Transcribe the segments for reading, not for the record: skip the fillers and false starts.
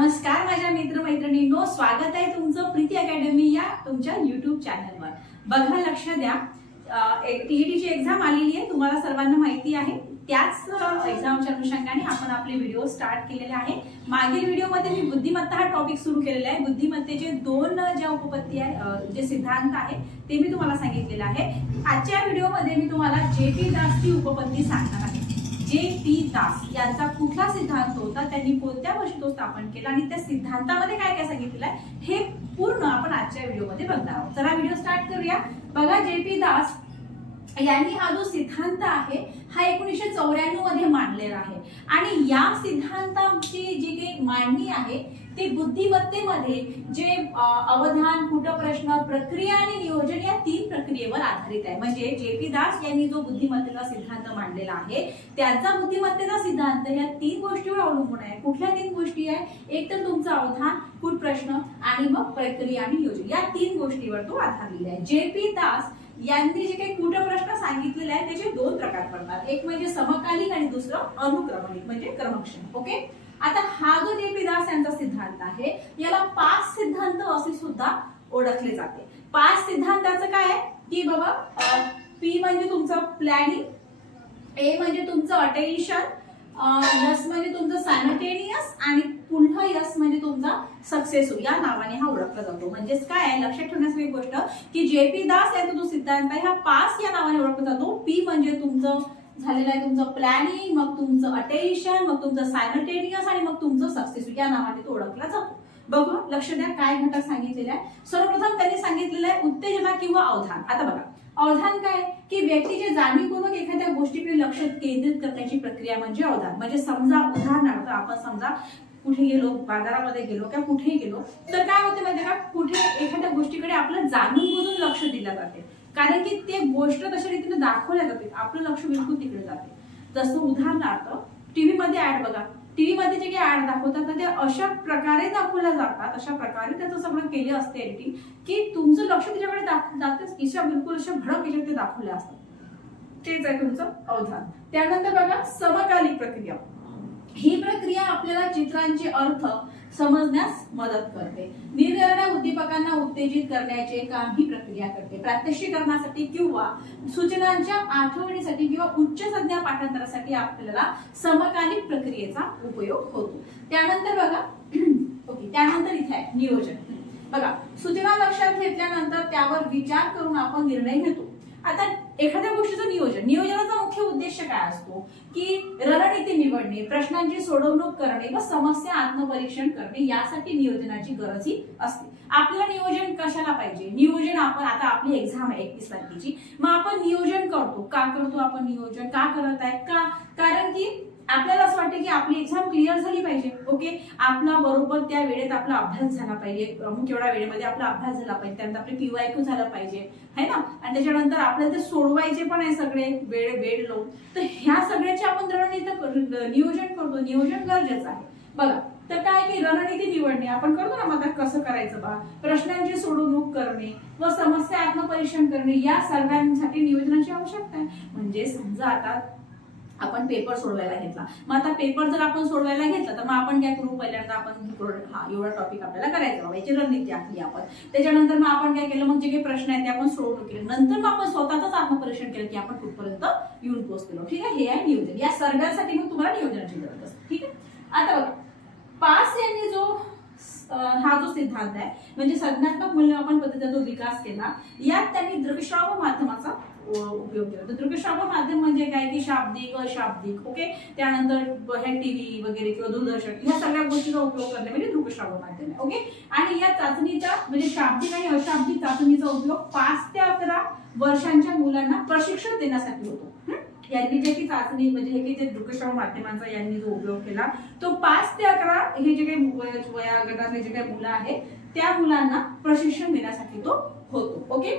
नमस्कार माझ्या मित्रमैत्रिणींनो, स्वागत आहे तुमचं प्रीती अकॅडमी या तुमच्या YouTube चॅनलवर। बघा, लक्ष द्या, टीईटीची एक्झाम आलेली आहे, तुम्हाला सर्वांना माहिती आहे। त्याच एक्झामच्या अनुषंगाने आपण आपले व्हिडिओ स्टार्ट केलेले आहे। मागील व्हिडिओमध्ये मी बुद्धिमत्ता हा टॉपिक सुरू केलेला आहे। बुद्धिमत्तेचे दोन ज्या उपपत्ती आहे, जे सिद्धांत आहे ते मी तुम्हाला सांगितलेलं आहे। आजच्या व्हिडिओमध्ये मी तुम्हाला जेपी दासची उपपत्ती सांगणार आहे। जेपी दास यांचा कुठला सिद्धांत होता, त्यांनी कोणत्या वर्षी तो स्थापन केला आणि त्या सिद्धांतामध्ये काय काय सांगितलेलं आहे हे पूर्ण आपण आजच्या व्हिडिओमध्ये बघणार आहोत। चला व्हिडिओ स्टार्ट करूया। बघा, जेपी दास यांनी हा जो सिद्धांत आहे हा 1994 मध्ये मांडलेला आहे आणि या सिद्धांताची जी काही मांडणी आहे ती बुद्धिमत्तेमध्ये जे अवधान, कुटप्रश्न, प्रक्रिया आणि नियोजन या तीन प्रक्रियेवर आधारित आहे। म्हणजे जेपी दास यांनी जो बुद्धिमत्तेचा सिद्धांत मांडलेला आहे त्याचा बुद्धिमत्तेचा सिद्धांत या तीन गोष्टीवर अवलंबून आहे। कुठल्या तीन गोष्टी आहे? एक तर तुमचा अवधान, कुटप्रश्न आणि मग प्रक्रिया आणि नियोजन या तीन गोष्टीवर तो आधारलेला आहे। जेपी दास यांनी जे काही कुटप्रश्न सांगितलेले आहे त्याचे दोन प्रकार पडतात, एक म्हणजे समकालीन आणि दुसरं अनुक्रमणिक म्हणजे क्रमक्षम। ओके, आता हा जो जेपी दास यांचा सिद्धांत आहे याला पाच सिद्धांत असे सुद्धा ओळखले जाते। पाच सिद्धांताचं काय आहे की बाबा, पी म्हणजे तुमचं प्लॅनिंग, ए म्हणजे तुमचं अटेन्शन, एस म्हणजे तुमचं सायमल्टेनियस आणि पुन्हा यस म्हणजे तुमचा सक्सेस या नावाने हा ओळखला जातो। म्हणजेच काय आहे, लक्षात ठेवण्याची एक गोष्ट की जेपी दास यांचा जो सिद्धांत आहे हा पाच या नावाने ओळखला जातो। पी म्हणजे तुमचं झालेलं आहे तुमचं प्लॅनिंग, मग तुमचं अटेन्शन, मग तुमचं सायमल्टेनियस आणि मग तुमचं सक्सेस या नावाने तो ओळखला जातो। बघू, लक्ष द्या काय घटक सांगितलेले आहे। सर्वप्रथम त्यांनी सांगितलेलं आहे उत्तेजना किंवा अवधान। आता बघा, अवधान काय की व्यक्तीचे जाणीवपूर्वक एखाद्या गोष्टीकडे लक्ष केंद्रित करण्याची प्रक्रिया म्हणजे अवधान। म्हणजे समजा, उदाहरणार्थ आपण समजा कुठे गेलो, बाजारामध्ये गेलो किंवा कुठेही गेलो तर काय होते माहिती का, कुठे एखाद्या गोष्टीकडे आपलं जाणून बुजून लक्ष दिलं जाते, कारण की ते गोष्ट तशा रीतीने दाखवल्या जाते, आपलं लक्ष बिलकुल तिकडे जाते। जसं उदाहरणार्थ टीव्ही मध्ये ऍड बघा, टीव्ही मध्ये जे काही ऍड दाखवतात ना ते अशा प्रकारे दाखवल्या जातात, अशा प्रकारे त्याचं सगळं केलं असते एडिटिंग की तुमचं लक्ष त्याच्याकडे जातेच, ईशा बिलकुल अशा भडक याच्यात ते दाखवल्या असतात, तेच आहे तुमचं अवधान। त्यानंतर बघा, समकालीन प्रक्रिया। ही प्रक्रिया आपल्याला चित्रांचे अर्थ समजण्यास मदत करते। निरनिराळ्या उद्दीपकांना उत्तेजित करण्याचे काम ही प्रक्रिया करते। प्रात्यक्षिकरणासाठी किंवा सूचनांच्या आठवणीसाठी किंवा उच्च संज्ञा पाठांतरासाठी आपल्याला समकालीन प्रक्रियेचा उपयोग होतो। त्यानंतर बघा, ओके, त्यानंतर इथे आहे नियोजन। बघा, सूचना लक्षात घेतल्यानंतर त्यावर विचार करून आपण निर्णय घेतो। आता एखाद्या गोष्टीचं नियोजन, नियोजनाचा मुख्य उद्देश काय असतो की रणनीती निवडणे, प्रश्नांची सोडवणूक करणे व समस्या आत्मपरीक्षण करणे यासाठी नियोजनाची गरज ही असते। आपल्याला नियोजन कशाला पाहिजे? नियोजन आपण आता आपली एक्झाम आहे 21 तारखेची, मग आपण नियोजन करतो का? करतो आपण नियोजन का करत आहे का? कारण की आपल्याला असं वाटतं की आपली एक्झाम क्लिअर झाली पाहिजे। ओके, आपला बरोबर त्या वेळेत आपला अभ्यास झाला पाहिजे, अमुक एवढ्या वेळेमध्ये आपला अभ्यास झाला पाहिजे, त्यानंतर आपले पीवायक्यू झालं पाहिजे, है ना, आणि त्याच्यानंतर आपल्याला ते सोडवायचे पण आहे सगळे वेळ लावून। तर ह्या सगळ्याचे आपण रणनीती नियोजन करतो, नियोजन गरजेचं आहे। बघा, तर काय की रणनीती निवडणे आपण करतो ना, मग कसं करायचं बा, प्रश्नांची सोडवणूक करणे व समस्या आत्मपरीक्षण करणे या सर्वांसाठी नियोजनाची आवश्यकता आहे। म्हणजे समजा आता आपण पेपर सोडवायला घेतला, मग आता पेपर जर आपण सोडवायला घेतला तर मग आपण काय करू, पहिल्यांदा आपण एवढा टॉपिक आपल्याला करायचा बाबा, याची रणनीती आखली आपण। त्याच्यानंतर मग आपण काय केलं, मग जे काही प्रश्न आहेत ते आपण सोडवून केले, नंतर मग आपण स्वतःच आत्मपरीक्षण केलं की आपण कुठपर्यंत येऊन पोहोचलो। ठीक आहे, हे आहे नियोजन। या सर्वांसाठी मग तुम्हाला नियोजनाची गरज असते। ठीक आहे, आता बघा, पास यांनी जो हा जो सिद्धांत आहे म्हणजे संज्ञात्मक मूल्यमापन पद्धतीचा जो विकास केला, यात त्यांनी दृकश्राव्य माध्यमाचा उपयोग केला। तर दृकश्राव्य माध्यम म्हणजे काय की शाब्दिक, अशाब्दिक, ओके, त्यानंतर हे टीव्ही वगैरे किंवा दूरदर्शन ह्या सगळ्या गोष्टीचा उपयोग करणे म्हणजे दृकश्राव्य माध्यम आहे। ओके, आणि या चाचणीचा म्हणजे शाब्दिक आणि अशाब्दिक चाचणीचा उपयोग 5 ते 11 वर्षांच्या मुलांना प्रशिक्षण देण्यासाठी होतो। यांनी जे की चाचणी म्हणजे हे जे दृकश्राव्य माध्यमांचा यांनी जो उपयोग केला तो 5 ते 11 हे जे काही वया गटातले जे काही मुलं आहेत त्या मुलांना प्रशिक्षण देण्यासाठी तो होतो। ओके,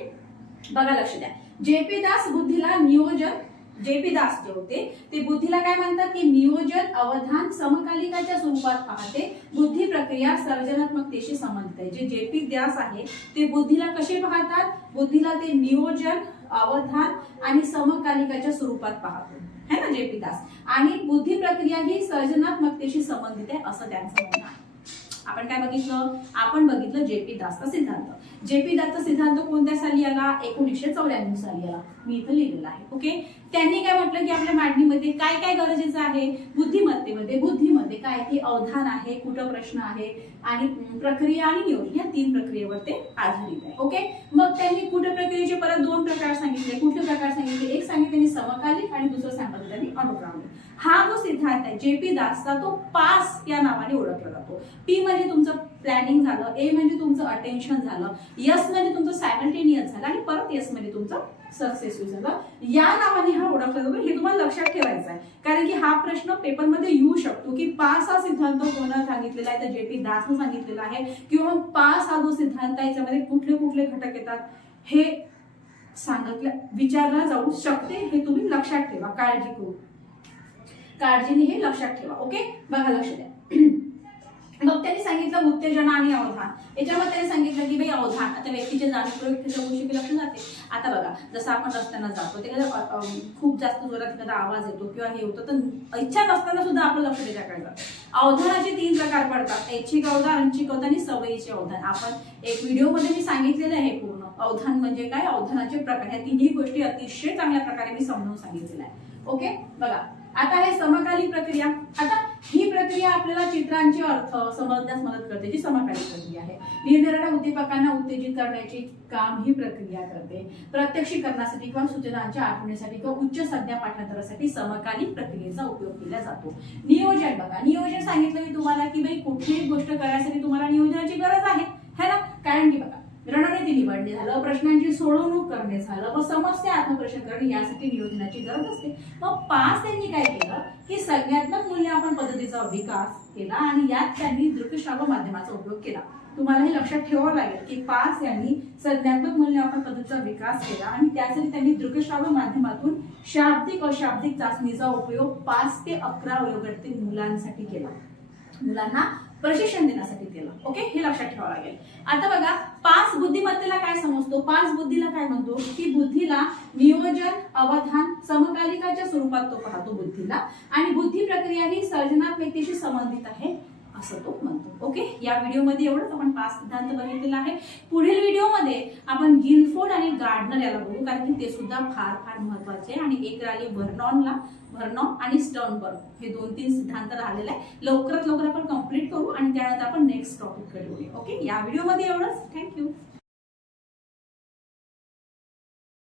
बघा, लक्ष द्या, जेपी दास बुद्धीला नियोजन, जेपी दास जे होते ते बुद्धीला काय म्हणतात की नियोजन, अवधान, समकालिकाच्या स्वरूपात पाहते। बुद्धी प्रक्रिया सर्जनात्मकतेशी संबंधित आहे। जे जेपी दास आहे ते बुद्धीला कसे पाहतात? बुद्धीला ते नियोजन, अवधान आणि समकालिकाच्या स्वरूपात पाहतो, है ना, जेपी दास। आणि बुद्धी प्रक्रिया ही सर्जनात्मकतेशी संबंधित आहे असं त्यांचं म्हणणं आहे। आपण काय बघितलं, आपण बघितलं जेपी दासचा सिद्धांत. जेपी दासचा सिद्धांत कोणत्या साली आला, 1994 साली आला. मी इथं लिहिलेलं आहे. ओके, त्यांनी काय म्हटलं की आपल्या मांडणीमध्ये काय काय गरजेचं आहे, बुद्धीमध्ये काय की अवधान आहे, कुठं प्रश्न आहे आणि प्रक्रिया आणि नियोजन या 3 प्रक्रियेवर ते आधारित आहे. ओके, मग त्यांनी कुठं प्रक्रियेचे परत 2 प्रकार सांगितले. कुठले प्रकार सांगितले, एक सांगितले त्यांनी समकालिक आणि दुसरं सांगितलं त्यांनी अनुक्रमिक. हा जो सिद्धांत आहे जेपी दासचा तो पास या नावाने ओळखला जातो. पी म्हणजे तुमचं प्लॅनिंग झालं, ए म्हणजे तुमचं अटेन्शन झालं, एस म्हणजे तुमचं सायमल्टेनियस झालं आणि परत एस म्हणजे तुमचं सक्सेसफुल झालं. या नावाने हा ओळखला जातो. हे तुम्हाला लक्षात ठेवायचं आहे, कारण की हा प्रश्न पेपरमध्ये येऊ शकतो की पास हा सिद्धांत कोणा सांगितलेला आहे, तर जेपी दासने सांगितलेला आहे, किंवा पास हा जो सिद्धांत आहे याच्यामध्ये कुठले कुठले घटक येतात हे सांगितलं विचारला जाऊ शकते. हे तुम्ही लक्षात ठेवा, काळजीने हे लक्षात ठेवा. ओके, बघा लक्ष द्या. मग त्यांनी सांगितलं उत्तेजना आणि अवधान. याच्यामध्ये त्यांनी सांगितलं की भाई अवधान, आता व्यक्तीच्या जाणीवपूर्वक त्याच्या गोष्टी लक्ष जाते. आता बघा, जसं आपण रस्त्यानं जातो ते खूप जास्त जोरात एखादा आवाज येतो किंवा हे होतं, तर इच्छा नसताना सुद्धा आपलं लक्ष त्याच्याकडे जातं. अवधानाचे 3 प्रकार पडतात, ऐच्छिक अवधान, अंशिक अवधान आणि सवयीचे अवधान. आपण एक व्हिडिओमध्ये मी सांगितलेलं आहे पूर्ण अवधान म्हणजे काय, अवधानाचे प्रकार, ह्या 3ही गोष्टी अतिशय चांगल्या प्रकारे मी समजावून सांगितलेल्या आहे. ओके, बघा आता हे समकालीन प्रक्रिया. आता ही प्रक्रिया आपल्याला चित्रांचे अर्थ समजण्यास मदत करते, जी समकालीन प्रक्रिया आहे. निरनिराळ्या उद्दीपकांना उत्तेजित करण्याचे काम ही प्रक्रिया करते. प्रत्यक्षीकरणासाठी किंवा सूचनांच्या आठवणीसाठी किंवा उच्च संज्ञा पाठांतरासाठी समकालीन प्रक्रियेचा उपयोग केला जातो. नियोजन बघा, नियोजन सांगितलं मी तुम्हाला की भाई कुठलीही गोष्ट करायसाठी तुम्हाला नियोजनाची गरज आहे ना, कारण की बघा रणनीती निवडणे झालं, प्रश्नांची सोडवणूक करणे झालं, व समस्या आत्मप्रश्न करणे यासाठी नियोजनाची गरज असते. मग पास त्यांनी काय केलं की संज्ञात्मक मूल्यमापन पद्धतीचा विकास केला आणि यात त्यांनी दृकश्राव्य माध्यमाचा उपयोग केला. तुम्हाला हे लक्षात ठेवावं लागेल की पास यांनी संज्ञात्मक मूल्यमापन पद्धतीचा विकास केला आणि त्यासाठी त्यांनी दृकश्राव्य माध्यमातून शाब्दिक अशाब्दिक चाचणीचा उपयोग 5 ते 11 वयोगटातील मुलांसाठी केला, मुलांना प्रशिक्षण देण्यासाठी केलं. ओके, हे लक्षात ठेवावं लागेल. आता बघा, 5 बुद्धिमत्तेला काय समजतो, 5 बुद्धीला काय म्हणतो की बुद्धीला नियोजन, अवधान, समकालिकाच्या स्वरूपात तो पाहतो बुद्धीला, आणि बुद्धी प्रक्रिया ही सर्जनात्मकतेशी संबंधित आहे असं तो म्हणतो. ओके, या व्हिडिओमध्ये एवढंच आपण 5 सिद्धांत बघितलेला आहे. पुढील व्हिडिओमध्ये आपण गिलफोर्ड आणि गार्डनर याला बघू, कारण की ते सुद्धा फार फार महत्वाचे आहे. आणि एक राहिली व्हर्नॉन आणि स्टर्नबर्ग, हे 2-3 सिद्धांत राहिलेले आहे. लवकरात लवकर आपण कंप्लीट करू आणि त्यानंतर आपण नेक्स्ट टॉपिक कडे वळूया. ओके, या व्हिडिओमध्ये एवढंच. थँक्यू.